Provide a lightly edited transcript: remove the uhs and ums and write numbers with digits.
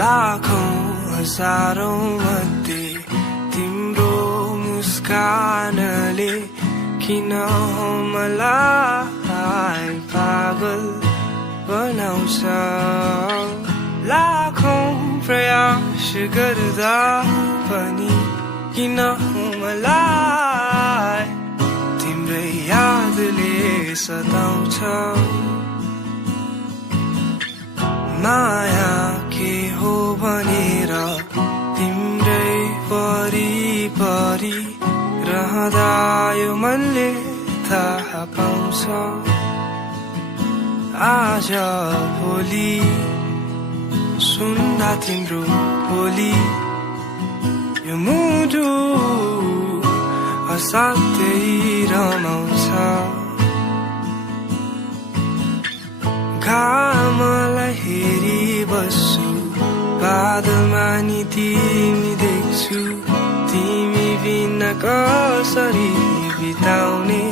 लाखौं हजारौं मध्ये तिम्रो मुस्कानले किन मलाई पागल बनाउँछ लाखौं प्रयास गर्दा पनि किन मलाई तिम्रै यादले सताउँछ माया के हो भनेर तिम्रै वरिपरि रहँदा यो मनले थाहा पाउँछ आज भोलि सुन्दा तिम्रो बोली यो मुटु असाध्यै रमाउँछ घामलाई हेरी बस्छु बादलमा नि तिमी देख्छु तिमी बिना कसरी बिताउने